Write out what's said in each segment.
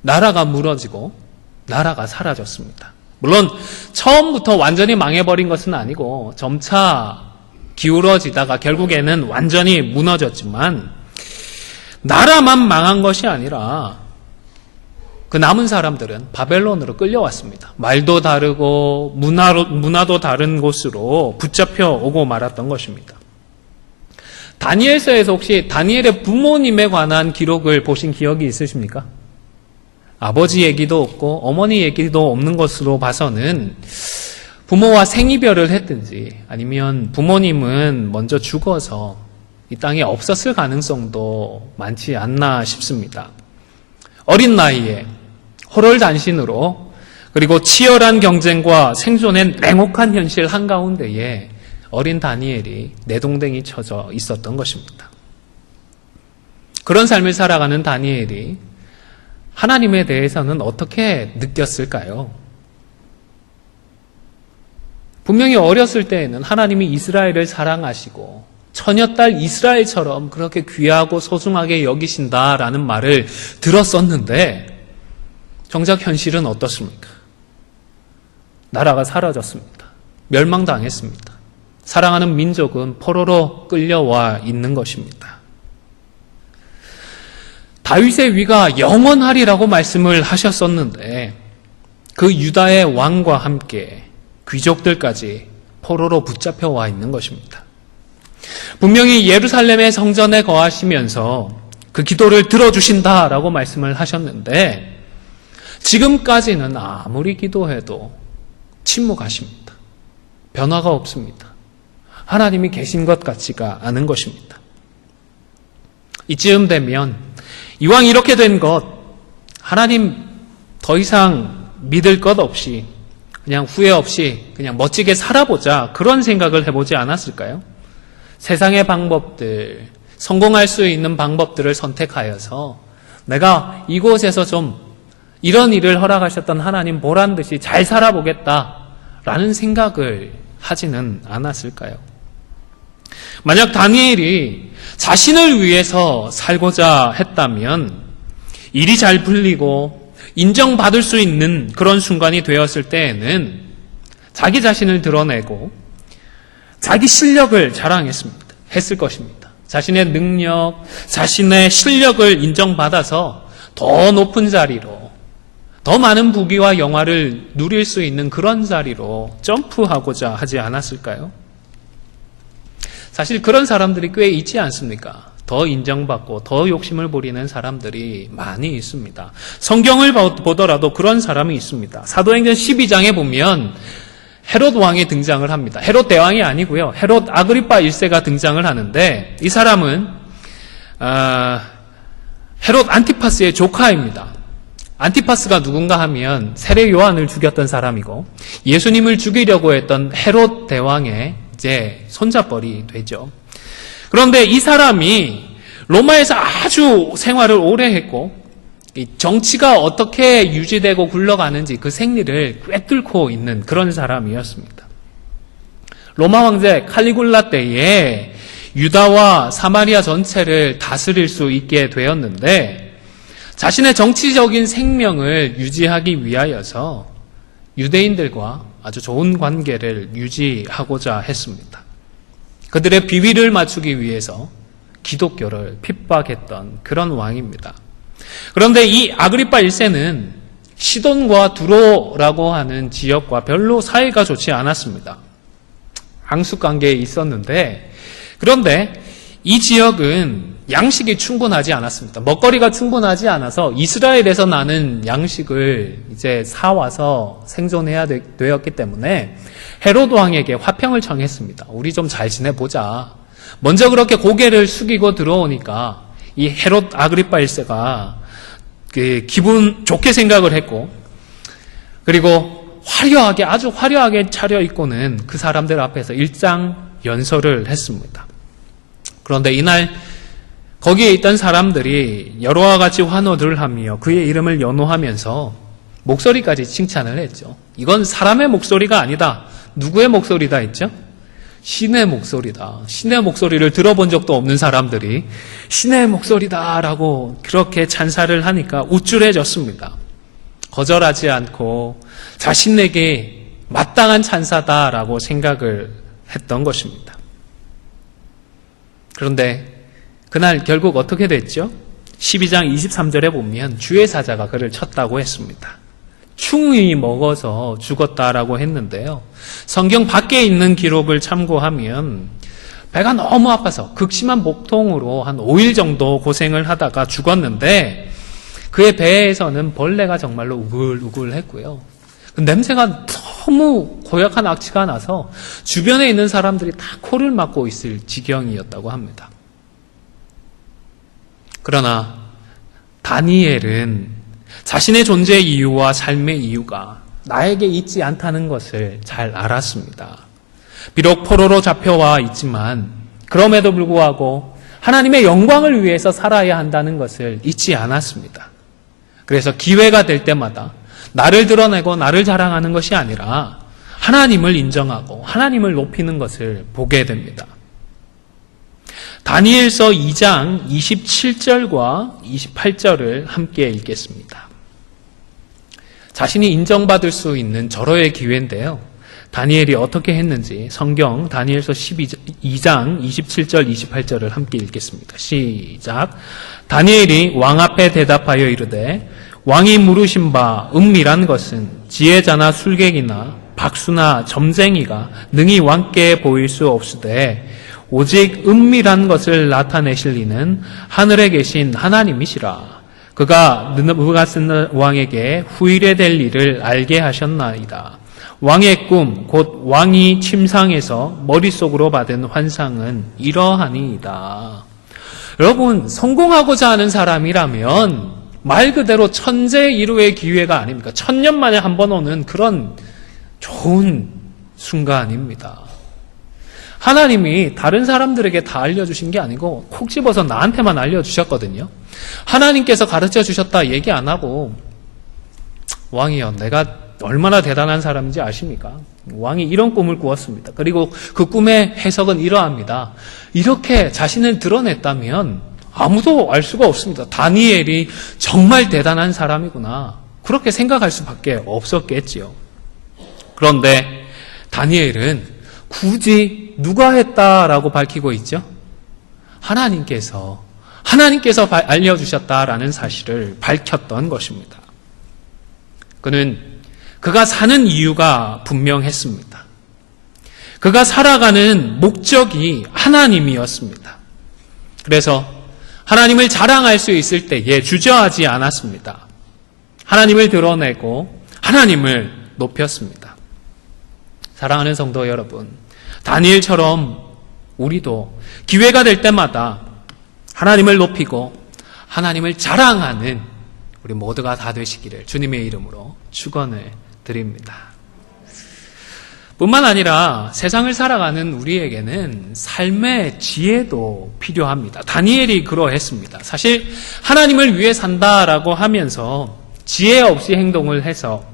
나라가 무너지고 나라가 사라졌습니다. 물론 처음부터 완전히 망해버린 것은 아니고 점차 기울어지다가 결국에는 완전히 무너졌지만 나라만 망한 것이 아니라 그 남은 사람들은 바벨론으로 끌려왔습니다. 말도 다르고 문화도 다른 곳으로 붙잡혀 오고 말았던 것입니다. 다니엘서에서 혹시 다니엘의 부모님에 관한 기록을 보신 기억이 있으십니까? 아버지 얘기도 없고 어머니 얘기도 없는 것으로 봐서는 부모와 생이별을 했든지 아니면 부모님은 먼저 죽어서 이 땅에 없었을 가능성도 많지 않나 싶습니다. 어린 나이에 호롤단신으로 그리고 치열한 경쟁과 생존의 냉혹한 현실 한가운데에 어린 다니엘이 내동댕이 쳐져 있었던 것입니다. 그런 삶을 살아가는 다니엘이 하나님에 대해서는 어떻게 느꼈을까요? 분명히 어렸을 때에는 하나님이 이스라엘을 사랑하시고 처녀딸 이스라엘처럼 그렇게 귀하고 소중하게 여기신다라는 말을 들었었는데 정작 현실은 어떻습니까? 나라가 사라졌습니다. 멸망당했습니다. 사랑하는 민족은 포로로 끌려와 있는 것입니다. 다윗의 위가 영원하리라고 말씀을 하셨었는데 그 유다의 왕과 함께 귀족들까지 포로로 붙잡혀 와 있는 것입니다. 분명히 예루살렘의 성전에 거하시면서 그 기도를 들어주신다라고 말씀을 하셨는데 지금까지는 아무리 기도해도 침묵하십니다. 변화가 없습니다. 하나님이 계신 것 같지가 않은 것입니다. 이쯤 되면 이왕 이렇게 된 것, 하나님 더 이상 믿을 것 없이 그냥 후회 없이 그냥 멋지게 살아보자 그런 생각을 해보지 않았을까요? 세상의 방법들, 성공할 수 있는 방법들을 선택하여서 내가 이곳에서 좀 이런 일을 허락하셨던 하나님 보란 듯이 잘 살아보겠다라는 생각을 하지는 않았을까요? 만약 다니엘이 자신을 위해서 살고자 했다면 일이 잘 풀리고 인정받을 수 있는 그런 순간이 되었을 때에는 자기 자신을 드러내고 자기 실력을 했을 것입니다. 자신의 능력, 자신의 실력을 인정받아서 더 높은 자리로, 더 많은 부귀와 영화를 누릴 수 있는 그런 자리로 점프하고자 하지 않았을까요? 사실 그런 사람들이 꽤 있지 않습니까? 더 인정받고 더 욕심을 부리는 사람들이 많이 있습니다. 성경을 보더라도 그런 사람이 있습니다. 사도행전 12장에 보면 헤롯 왕이 등장을 합니다. 헤롯 대왕이 아니고요. 헤롯 아그리파 1세가 등장을 하는데 이 사람은 헤롯 안티파스의 조카입니다. 안티파스가 누군가 하면 세례 요한을 죽였던 사람이고 예수님을 죽이려고 했던 헤롯 대왕의 이제 손자뻘이 되죠. 그런데 이 사람이 로마에서 아주 생활을 오래 했고 정치가 어떻게 유지되고 굴러가는지 그 생리를 꿰뚫고 있는 그런 사람이었습니다. 로마 황제 칼리굴라 때에 유다와 사마리아 전체를 다스릴 수 있게 되었는데 자신의 정치적인 생명을 유지하기 위하여서 유대인들과 아주 좋은 관계를 유지하고자 했습니다. 그들의 비위를 맞추기 위해서 기독교를 핍박했던 그런 왕입니다. 그런데 이 아그리파 1세는 시돈과 두로라고 하는 지역과 별로 사이가 좋지 않았습니다. 항숙관계에 있었는데 그런데 이 지역은 양식이 충분하지 않았습니다. 먹거리가 충분하지 않아서 이스라엘에서 나는 양식을 이제 사와서 생존해야 되었기 때문에 헤롯 왕에게 화평을 청했습니다. 우리 좀 잘 지내보자. 먼저 그렇게 고개를 숙이고 들어오니까 이 헤롯 아그리파 1세가 기분 좋게 생각을 했고 그리고 아주 화려하게 차려입고는 그 사람들 앞에서 일장연설을 했습니다. 그런데 이날 거기에 있던 사람들이 여러와 같이 환호를 하며 그의 이름을 연호하면서 목소리까지 칭찬을 했죠. 이건 사람의 목소리가 아니다. 누구의 목소리다 했죠? 신의 목소리다. 신의 목소리를 들어본 적도 없는 사람들이 신의 목소리다라고 그렇게 찬사를 하니까 우쭐해졌습니다. 거절하지 않고 자신에게 마땅한 찬사다라고 생각을 했던 것입니다. 그런데 그날 결국 어떻게 됐죠? 12장 23절에 보면 주의 사자가 그를 쳤다고 했습니다. 충이 먹어서 죽었다라고 했는데요. 성경 밖에 있는 기록을 참고하면 배가 너무 아파서 극심한 목통으로 한 5일 정도 고생을 하다가 죽었는데 그의 배에서는 벌레가 정말로 우글우글했고요. 그 냄새가 너무 고약한 악취가 나서 주변에 있는 사람들이 다 코를 막고 있을 지경이었다고 합니다. 그러나 다니엘은 자신의 존재의 이유와 삶의 이유가 나에게 있지 않다는 것을 잘 알았습니다. 비록 포로로 잡혀와 있지만 그럼에도 불구하고 하나님의 영광을 위해서 살아야 한다는 것을 잊지 않았습니다. 그래서 기회가 될 때마다 나를 드러내고 나를 자랑하는 것이 아니라 하나님을 인정하고 하나님을 높이는 것을 보게 됩니다. 다니엘서 2장 27절과 28절을 함께 읽겠습니다. 자신이 인정받을 수 있는 절호의 기회인데요. 다니엘이 어떻게 했는지 성경 다니엘서 2장 27절 28절을 함께 읽겠습니다. 시작. 다니엘이 왕 앞에 대답하여 이르되 왕이 물으신 바 은밀한 것은 지혜자나 술객이나 박수나 점쟁이가 능히 왕께 보일 수 없으되 오직 은밀한 것을 나타내실 이는 하늘에 계신 하나님이시라. 그가 느부갓네살 왕에게 후일에 될 일을 알게 하셨나이다. 왕의 꿈, 곧 왕이 침상에서 머릿속으로 받은 환상은 이러하니이다. 여러분, 성공하고자 하는 사람이라면 말 그대로 천재 이루의 기회가 아닙니까? 1000년 만에 한 번 오는 그런 좋은 순간입니다. 하나님이 다른 사람들에게 다 알려주신 게 아니고 콕 집어서 나한테만 알려주셨거든요. 하나님께서 가르쳐 주셨다 얘기 안 하고 왕이여 내가 얼마나 대단한 사람인지 아십니까? 왕이 이런 꿈을 꾸었습니다. 그리고 그 꿈의 해석은 이러합니다. 이렇게 자신을 드러냈다면 아무도 알 수가 없습니다. 다니엘이 정말 대단한 사람이구나. 그렇게 생각할 수밖에 없었겠지요. 그런데 다니엘은 굳이 누가 했다라고 밝히고 있죠? 하나님께서 알려주셨다라는 사실을 밝혔던 것입니다. 그가 사는 이유가 분명했습니다. 그가 살아가는 목적이 하나님이었습니다. 그래서 하나님을 자랑할 수 있을 때에 주저하지 않았습니다. 하나님을 드러내고 하나님을 높였습니다. 사랑하는 성도 여러분, 다니엘처럼 우리도 기회가 될 때마다 하나님을 높이고 하나님을 자랑하는 우리 모두가 다 되시기를 주님의 이름으로 축원을 드립니다. 뿐만 아니라 세상을 살아가는 우리에게는 삶의 지혜도 필요합니다. 다니엘이 그러했습니다. 사실 하나님을 위해 산다라고 하면서 지혜 없이 행동을 해서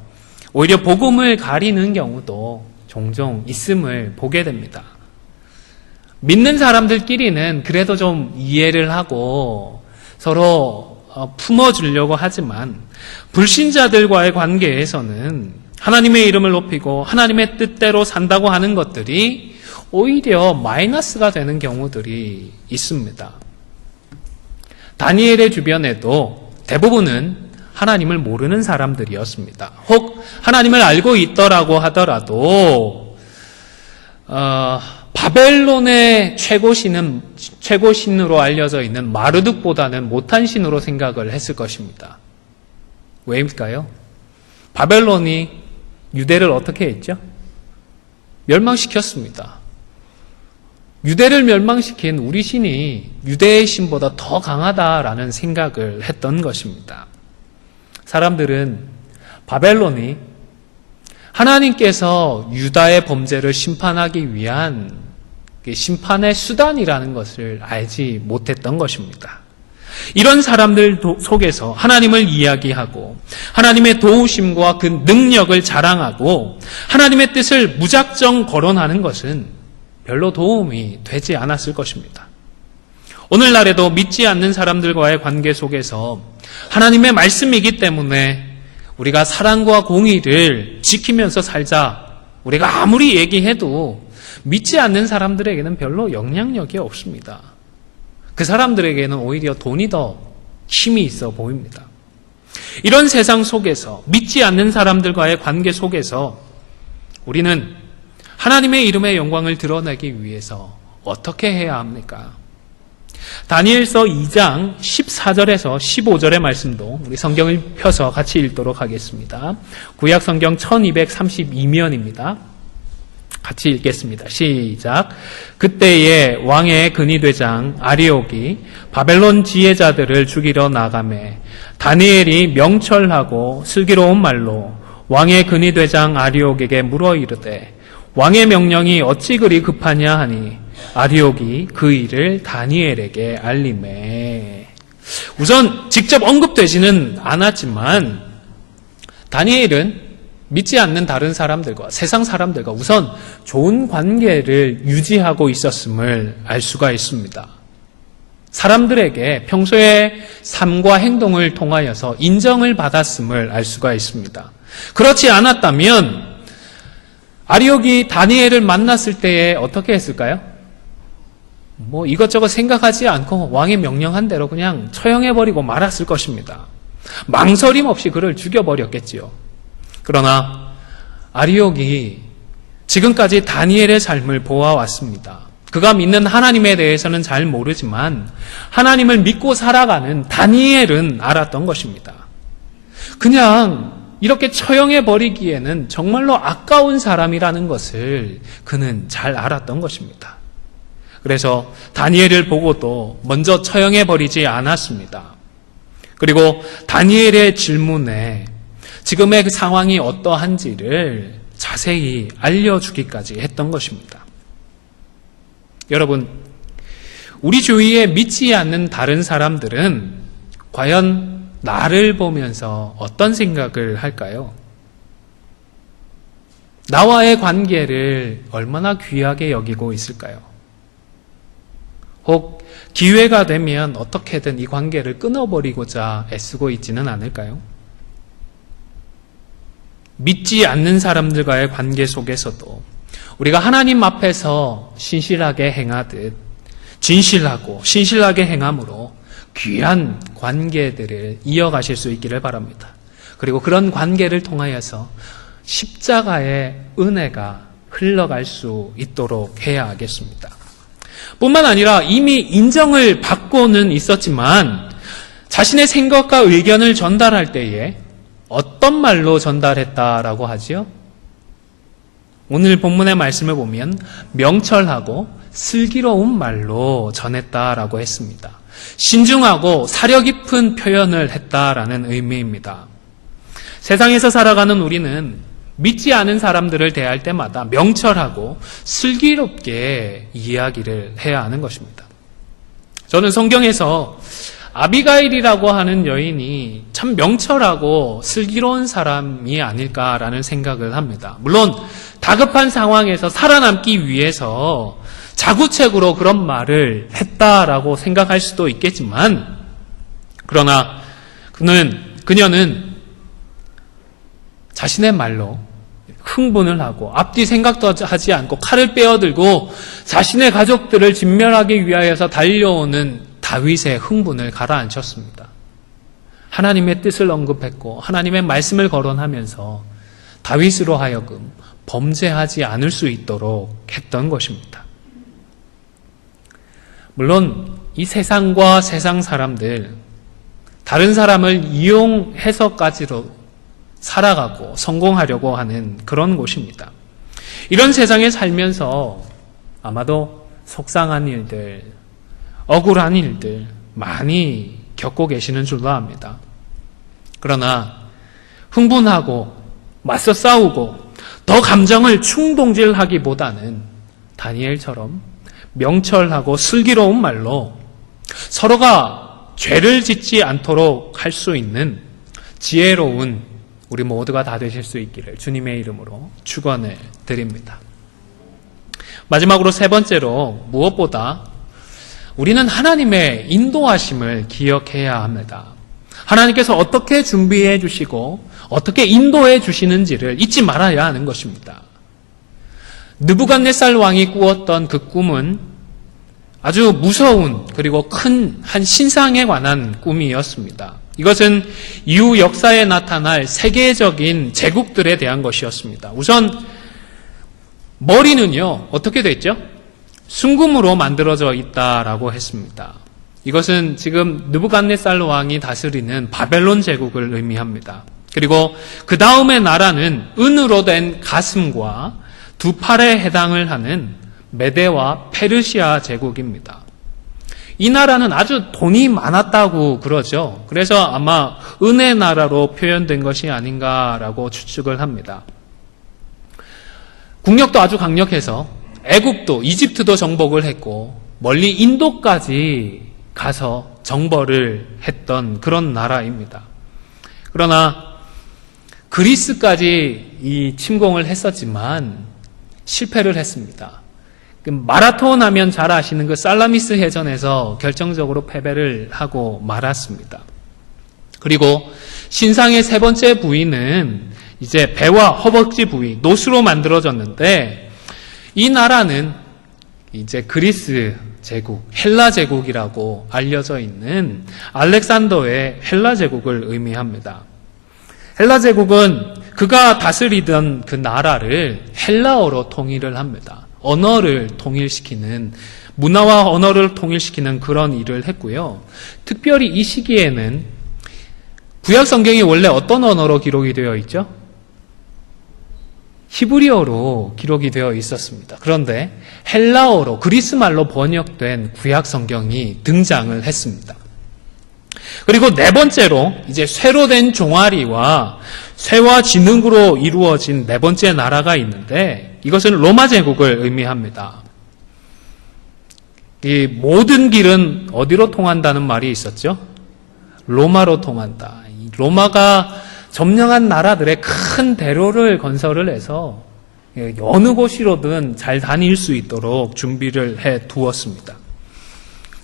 오히려 복음을 가리는 경우도 종종 있음을 보게 됩니다. 믿는 사람들끼리는 그래도 좀 이해를 하고 서로 품어주려고 하지만 불신자들과의 관계에서는 하나님의 이름을 높이고 하나님의 뜻대로 산다고 하는 것들이 오히려 마이너스가 되는 경우들이 있습니다. 다니엘의 주변에도 대부분은 하나님을 모르는 사람들이었습니다. 혹 하나님을 알고 있더라고 하더라도 바벨론의 최고신으로 알려져 있는 마르둑보다는 못한 신으로 생각을 했을 것입니다. 왜일까요? 바벨론이 유대를 어떻게 했죠? 멸망시켰습니다. 유대를 멸망시킨 우리 신이 유대의 신보다 더 강하다라는 생각을 했던 것입니다. 사람들은 바벨론이 하나님께서 유다의 범죄를 심판하기 위한 심판의 수단이라는 것을 알지 못했던 것입니다. 이런 사람들 속에서 하나님을 이야기하고 하나님의 도우심과 그 능력을 자랑하고 하나님의 뜻을 무작정 거론하는 것은 별로 도움이 되지 않았을 것입니다. 오늘날에도 믿지 않는 사람들과의 관계 속에서 하나님의 말씀이기 때문에 우리가 사랑과 공의를 지키면서 살자, 우리가 아무리 얘기해도 믿지 않는 사람들에게는 별로 영향력이 없습니다. 그 사람들에게는 오히려 돈이 더 힘이 있어 보입니다. 이런 세상 속에서, 믿지 않는 사람들과의 관계 속에서 우리는 하나님의 이름의 영광을 드러내기 위해서 어떻게 해야 합니까? 다니엘서 2장 14절에서 15절의 말씀도 우리 성경을 펴서 같이 읽도록 하겠습니다. 구약 성경 1232면입니다. 같이 읽겠습니다. 시작. 그때에 왕의 근위대장 아리옥이 바벨론 지혜자들을 죽이러 나가매 다니엘이 명철하고 슬기로운 말로 왕의 근위대장 아리옥에게 물어 이르되 왕의 명령이 어찌 그리 급하냐 하니 아리옥이 그 일을 다니엘에게 알리매. 우선 직접 언급되지는 않았지만 다니엘은 믿지 않는 다른 사람들과, 세상 사람들과 우선 좋은 관계를 유지하고 있었음을 알 수가 있습니다. 사람들에게 평소의 삶과 행동을 통하여서 인정을 받았음을 알 수가 있습니다. 그렇지 않았다면 아리옥이 다니엘을 만났을 때에 어떻게 했을까요? 이것저것 생각하지 않고 왕의 명령한 대로 그냥 처형해버리고 말았을 것입니다. 망설임 없이 그를 죽여버렸겠지요. 그러나 아리옥이 지금까지 다니엘의 삶을 보아왔습니다. 그가 믿는 하나님에 대해서는 잘 모르지만 하나님을 믿고 살아가는 다니엘은 알았던 것입니다. 그냥 이렇게 처형해버리기에는 정말로 아까운 사람이라는 것을 그는 잘 알았던 것입니다. 그래서 다니엘을 보고도 먼저 처형해버리지 않았습니다. 그리고 다니엘의 질문에 지금의 그 상황이 어떠한지를 자세히 알려주기까지 했던 것입니다. 여러분, 우리 주위에 믿지 않는 다른 사람들은 과연 나를 보면서 어떤 생각을 할까요? 나와의 관계를 얼마나 귀하게 여기고 있을까요? 혹 기회가 되면 어떻게든 이 관계를 끊어버리고자 애쓰고 있지는 않을까요? 믿지 않는 사람들과의 관계 속에서도 우리가 하나님 앞에서 신실하게 행하듯 진실하고 신실하게 행함으로 귀한 관계들을 이어가실 수 있기를 바랍니다. 그리고 그런 관계를 통하여서 십자가의 은혜가 흘러갈 수 있도록 해야 하겠습니다. 뿐만 아니라 이미 인정을 받고는 있었지만 자신의 생각과 의견을 전달할 때에 어떤 말로 전달했다라고 하지요? 오늘 본문의 말씀을 보면 명철하고 슬기로운 말로 전했다라고 했습니다. 신중하고 사려 깊은 표현을 했다라는 의미입니다. 세상에서 살아가는 우리는 믿지 않은 사람들을 대할 때마다 명철하고 슬기롭게 이야기를 해야 하는 것입니다. 저는 성경에서 아비가일이라고 하는 여인이 참 명철하고 슬기로운 사람이 아닐까라는 생각을 합니다. 물론 다급한 상황에서 살아남기 위해서 자구책으로 그런 말을 했다라고 생각할 수도 있겠지만, 그러나 그녀는 자신의 말로 흥분을 하고 앞뒤 생각도 하지 않고 칼을 빼어들고 자신의 가족들을 진멸하기 위하여서 달려오는 다윗의 흥분을 가라앉혔습니다. 하나님의 뜻을 언급했고 하나님의 말씀을 거론하면서 다윗으로 하여금 범죄하지 않을 수 있도록 했던 것입니다. 물론 이 세상과 세상 사람들, 다른 사람을 이용해서까지로 살아가고 성공하려고 하는 그런 곳입니다. 이런 세상에 살면서 아마도 속상한 일들, 억울한 일들 많이 겪고 계시는 줄로 압니다. 그러나 흥분하고 맞서 싸우고 더 감정을 충동질하기보다는 다니엘처럼 명철하고 슬기로운 말로 서로가 죄를 짓지 않도록 할 수 있는 지혜로운 우리 모두가 다 되실 수 있기를 주님의 이름으로 축원을 드립니다. 마지막으로 세 번째로 무엇보다 우리는 하나님의 인도하심을 기억해야 합니다. 하나님께서 어떻게 준비해 주시고 어떻게 인도해 주시는지를 잊지 말아야 하는 것입니다. 느부갓네살 왕이 꾸었던 그 꿈은 아주 무서운 그리고 큰 한 신상에 관한 꿈이었습니다. 이것은 이후 역사에 나타날 세계적인 제국들에 대한 것이었습니다. 우선 머리는요, 어떻게 됐죠? 순금으로 만들어져 있다라고 했습니다. 이것은 지금 느부갓네살 왕이 다스리는 바벨론 제국을 의미합니다. 그리고 그 다음의 나라는 은으로 된 가슴과 두 팔에 해당을 하는 메데와 페르시아 제국입니다. 이 나라는 아주 돈이 많았다고 그러죠. 그래서 아마 은의 나라로 표현된 것이 아닌가라고 추측을 합니다. 국력도 아주 강력해서 애굽도 이집트도 정복을 했고 멀리 인도까지 가서 정벌을 했던 그런 나라입니다. 그러나 그리스까지 이 침공을 했었지만 실패를 했습니다. 마라톤 하면 잘 아시는 그 살라미스 해전에서 결정적으로 패배를 하고 말았습니다. 그리고 신상의 세 번째 부위는 이제 배와 허벅지 부위, 노수로 만들어졌는데 이 나라는 이제 그리스 제국, 헬라 제국이라고 알려져 있는 알렉산더의 헬라 제국을 의미합니다. 헬라 제국은 그가 다스리던 그 나라를 헬라어로 통일을 합니다. 언어를 통일시키는, 문화와 언어를 통일시키는 그런 일을 했고요. 특별히 이 시기에는 구약 성경이 원래 어떤 언어로 기록이 되어 있죠? 히브리어로 기록이 되어 있었습니다. 그런데 헬라어로 그리스 말로 번역된 구약 성경이 등장을 했습니다. 그리고 네 번째로 이제 쇠로 된 종아리와 쇠와 진흙으로 이루어진 네 번째 나라가 있는데 이것은 로마 제국을 의미합니다. 이 모든 길은 어디로 통한다는 말이 있었죠? 로마로 통한다. 로마가 점령한 나라들의 큰 대로를 건설을 해서 어느 곳이로든 잘 다닐 수 있도록 준비를 해 두었습니다.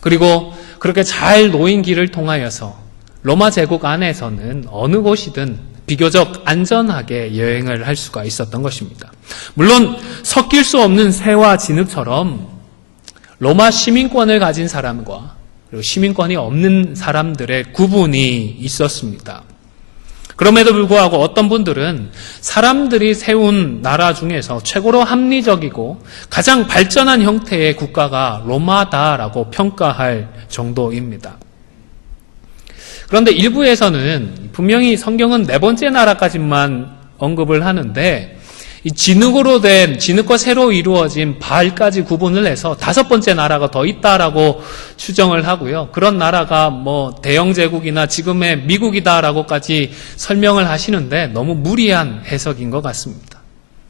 그리고 그렇게 잘 놓인 길을 통하여서 로마 제국 안에서는 어느 곳이든 비교적 안전하게 여행을 할 수가 있었던 것입니다. 물론 섞일 수 없는 쇠와 진흙처럼 로마 시민권을 가진 사람과 그리고 시민권이 없는 사람들의 구분이 있었습니다. 그럼에도 불구하고 어떤 분들은 사람들이 세운 나라 중에서 최고로 합리적이고 가장 발전한 형태의 국가가 로마다라고 평가할 정도입니다. 그런데 일부에서는 분명히 성경은 네 번째 나라까지만 언급을 하는데 이 진흙과 쇠로 이루어진 바알까지 구분을 해서 다섯 번째 나라가 더 있다라고 추정을 하고요. 그런 나라가 뭐 대영 제국이나 지금의 미국이다라고까지 설명을 하시는데 너무 무리한 해석인 것 같습니다.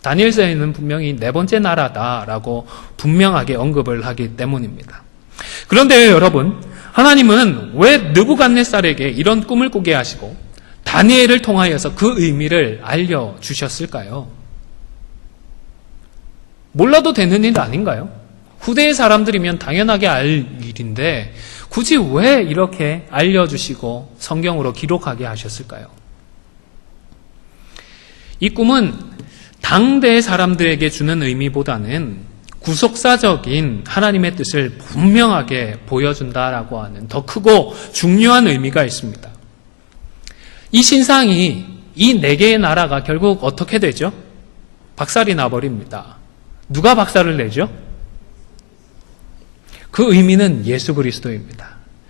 다니엘서에는 분명히 네 번째 나라다라고 분명하게 언급을 하기 때문입니다. 그런데요, 여러분, 하나님은 왜 느부갓네살에게 이런 꿈을 꾸게 하시고 다니엘을 통하여서 그 의미를 알려주셨을까요? 몰라도 되는 일 아닌가요? 후대의 사람들이면 당연하게 알 일인데 굳이 왜 이렇게 알려주시고 성경으로 기록하게 하셨을까요? 이 꿈은 당대의 사람들에게 주는 의미보다는 구속사적인 하나님의 뜻을 분명하게 보여준다라고 하는 더 크고 중요한 의미가 있습니다. 이 신상이 이 네 개의 나라가 결국 어떻게 되죠? 박살이 나버립니다. 누가 박살을 내죠? 그 의미는 예수 그리스도입니다.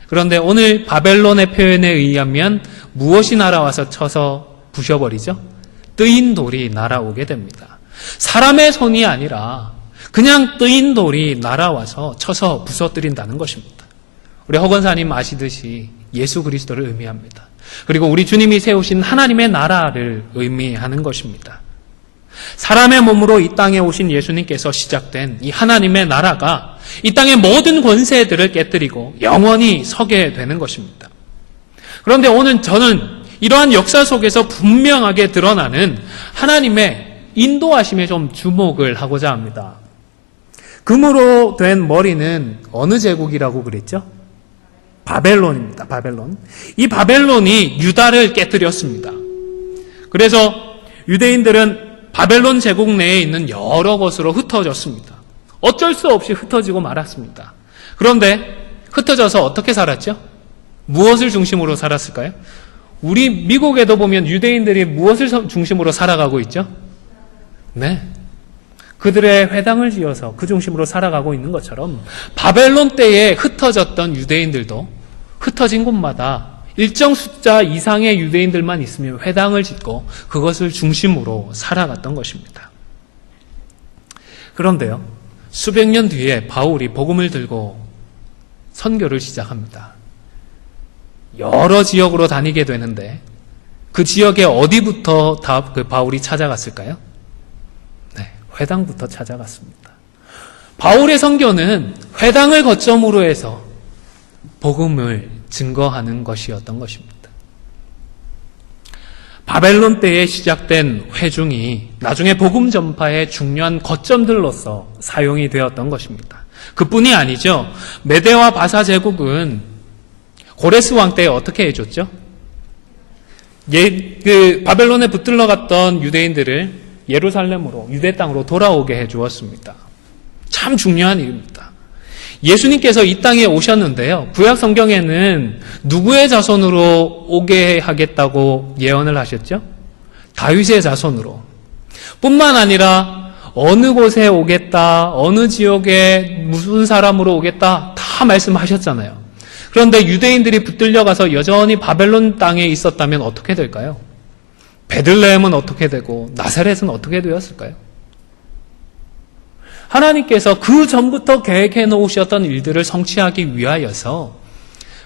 그런데 오늘 바벨론의 표현에 의하면 무엇이 날아와서 쳐서 부셔버리죠? 뜨인 돌이 날아오게 됩니다. 사람의 손이 아니라 그냥 뜨인 돌이 날아와서 쳐서 부서뜨린다는 것입니다. 우리 허건사님 아시듯이 예수 그리스도를 의미합니다. 그리고 우리 주님이 세우신 하나님의 나라를 의미하는 것입니다. 사람의 몸으로 이 땅에 오신 예수님께서 시작된 이 하나님의 나라가 이 땅의 모든 권세들을 깨뜨리고 영원히 서게 되는 것입니다. 그런데 오늘 저는 이러한 역사 속에서 분명하게 드러나는 하나님의 인도하심에 좀 주목을 하고자 합니다. 금으로 된 머리는 어느 제국이라고 그랬죠? 바벨론입니다. 바벨론. 이 바벨론이 유다를 깨뜨렸습니다. 그래서 유대인들은 바벨론 제국 내에 있는 여러 곳으로 흩어졌습니다. 어쩔 수 없이 흩어지고 말았습니다. 그런데 흩어져서 어떻게 살았죠? 무엇을 중심으로 살았을까요? 우리 미국에도 보면 유대인들이 무엇을 중심으로 살아가고 있죠? 네. 그들의 회당을 지어서 그 중심으로 살아가고 있는 것처럼 바벨론 때에 흩어졌던 유대인들도 흩어진 곳마다 일정 숫자 이상의 유대인들만 있으면 회당을 짓고 그것을 중심으로 살아갔던 것입니다. 그런데요, 수백 년 뒤에 바울이 복음을 들고 선교를 시작합니다. 여러 지역으로 다니게 되는데 그 지역에 어디부터 바울이 찾아갔을까요? 네, 회당부터 찾아갔습니다. 바울의 선교는 회당을 거점으로 해서 복음을 증거하는 것이었던 것입니다. 바벨론 때에 시작된 회중이 나중에 복음 전파의 중요한 거점들로서 사용이 되었던 것입니다. 그뿐이 아니죠. 메대와 바사 제국은 고레스 왕 때에 어떻게 해줬죠? 바벨론에 붙들러 갔던 유대인들을 예루살렘으로, 유대 땅으로 돌아오게 해주었습니다. 참 중요한 일입니다. 예수님께서 이 땅에 오셨는데요. 구약 성경에는 누구의 자손으로 오게 하겠다고 예언을 하셨죠? 다윗의 자손으로. 뿐만 아니라 어느 곳에 오겠다, 어느 지역에 무슨 사람으로 오겠다 다 말씀하셨잖아요. 그런데 유대인들이 붙들려 가서 여전히 바벨론 땅에 있었다면 어떻게 될까요? 베들레헴은 어떻게 되고 나사렛은 어떻게 되었을까요? 하나님께서 그 전부터 계획해 놓으셨던 일들을 성취하기 위하여서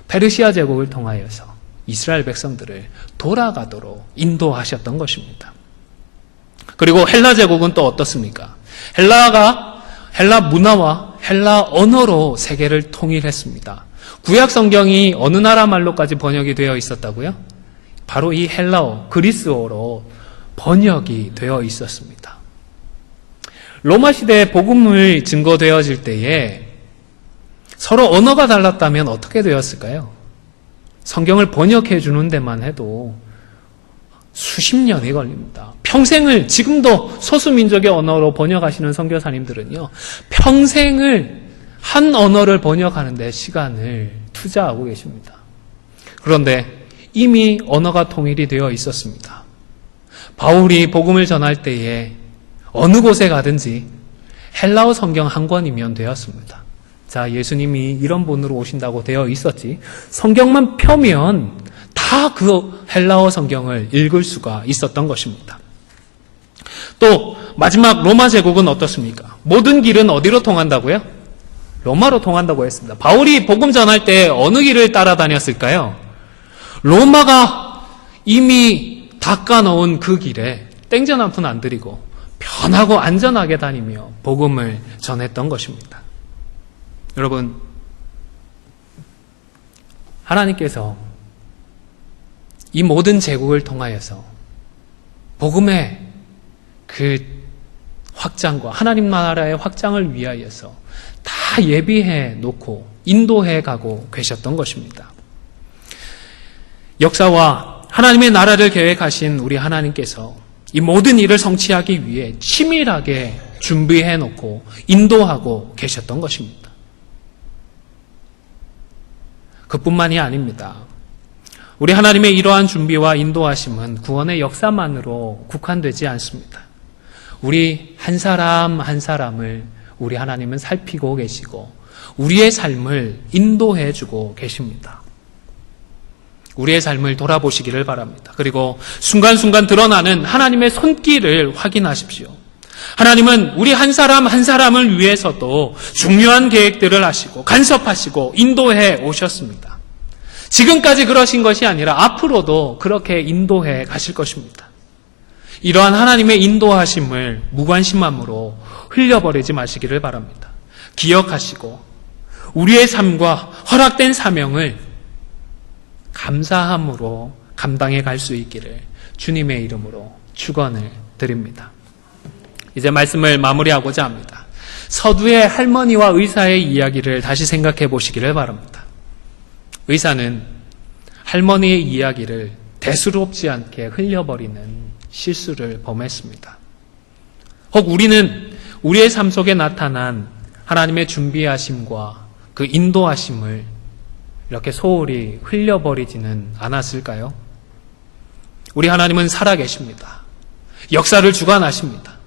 페르시아 제국을 통하여서 이스라엘 백성들을 돌아가도록 인도하셨던 것입니다. 그리고 헬라 제국은 또 어떻습니까? 헬라 문화와 헬라 언어로 세계를 통일했습니다. 구약 성경이 어느 나라 말로까지 번역이 되어 있었다고요? 바로 이 헬라어, 그리스어로 번역이 되어 있었습니다. 로마 시대에 복음을 증거되어질 때에 서로 언어가 달랐다면 어떻게 되었을까요? 성경을 번역해 주는 데만 해도 수십 년이 걸립니다. 평생을, 지금도 소수민족의 언어로 번역하시는 선교사님들은요, 평생을 한 언어를 번역하는 데 시간을 투자하고 계십니다. 그런데 이미 언어가 통일이 되어 있었습니다. 바울이 복음을 전할 때에 어느 곳에 가든지 헬라어 성경 한 권이면 되었습니다. 자, 예수님이 이런 분으로 오신다고 되어 있었지, 성경만 펴면 다 그 헬라어 성경을 읽을 수가 있었던 것입니다. 또 마지막 로마 제국은 어떻습니까? 모든 길은 어디로 통한다고요? 로마로 통한다고 했습니다. 바울이 복음 전할 때 어느 길을 따라다녔을까요? 로마가 이미 닦아놓은 그 길에 땡전 한 푼 안 들이고 편하고 안전하게 다니며 복음을 전했던 것입니다. 여러분, 하나님께서 이 모든 제국을 통하여서 복음의 그 확장과 하나님 나라의 확장을 위하여서 다 예비해 놓고 인도해 가고 계셨던 것입니다. 역사와 하나님의 나라를 계획하신 우리 하나님께서 이 모든 일을 성취하기 위해 치밀하게 준비해 놓고 인도하고 계셨던 것입니다. 그뿐만이 아닙니다. 우리 하나님의 이러한 준비와 인도하심은 구원의 역사만으로 국한되지 않습니다. 우리 한 사람 한 사람을 우리 하나님은 살피고 계시고 우리의 삶을 인도해 주고 계십니다. 우리의 삶을 돌아보시기를 바랍니다. 그리고 순간순간 드러나는 하나님의 손길을 확인하십시오. 하나님은 우리 한 사람 한 사람을 위해서도 중요한 계획들을 하시고 간섭하시고 인도해 오셨습니다. 지금까지 그러신 것이 아니라 앞으로도 그렇게 인도해 가실 것입니다. 이러한 하나님의 인도하심을 무관심함으로 흘려버리지 마시기를 바랍니다. 기억하시고 우리의 삶과 허락된 사명을 감사함으로 감당해 갈 수 있기를 주님의 이름으로 축원을 드립니다. 이제 말씀을 마무리하고자 합니다. 서두의 할머니와 의사의 이야기를 다시 생각해 보시기를 바랍니다. 의사는 할머니의 이야기를 대수롭지 않게 흘려버리는 실수를 범했습니다. 혹 우리는 우리의 삶 속에 나타난 하나님의 준비하심과 그 인도하심을 이렇게 소홀히 흘려버리지는 않았을까요? 우리 하나님은 살아계십니다. 역사를 주관하십니다.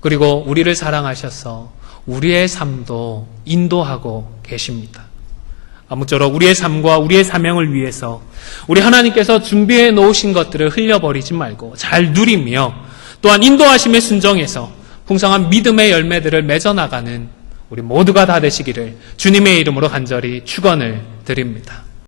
그리고 우리를 사랑하셔서 우리의 삶도 인도하고 계십니다. 아무쪼록 우리의 삶과 우리의 사명을 위해서 우리 하나님께서 준비해 놓으신 것들을 흘려버리지 말고 잘 누리며 또한 인도하심에 순종해서 풍성한 믿음의 열매들을 맺어나가는 우리 모두가 다 되시기를 주님의 이름으로 간절히 축원을 드립니다.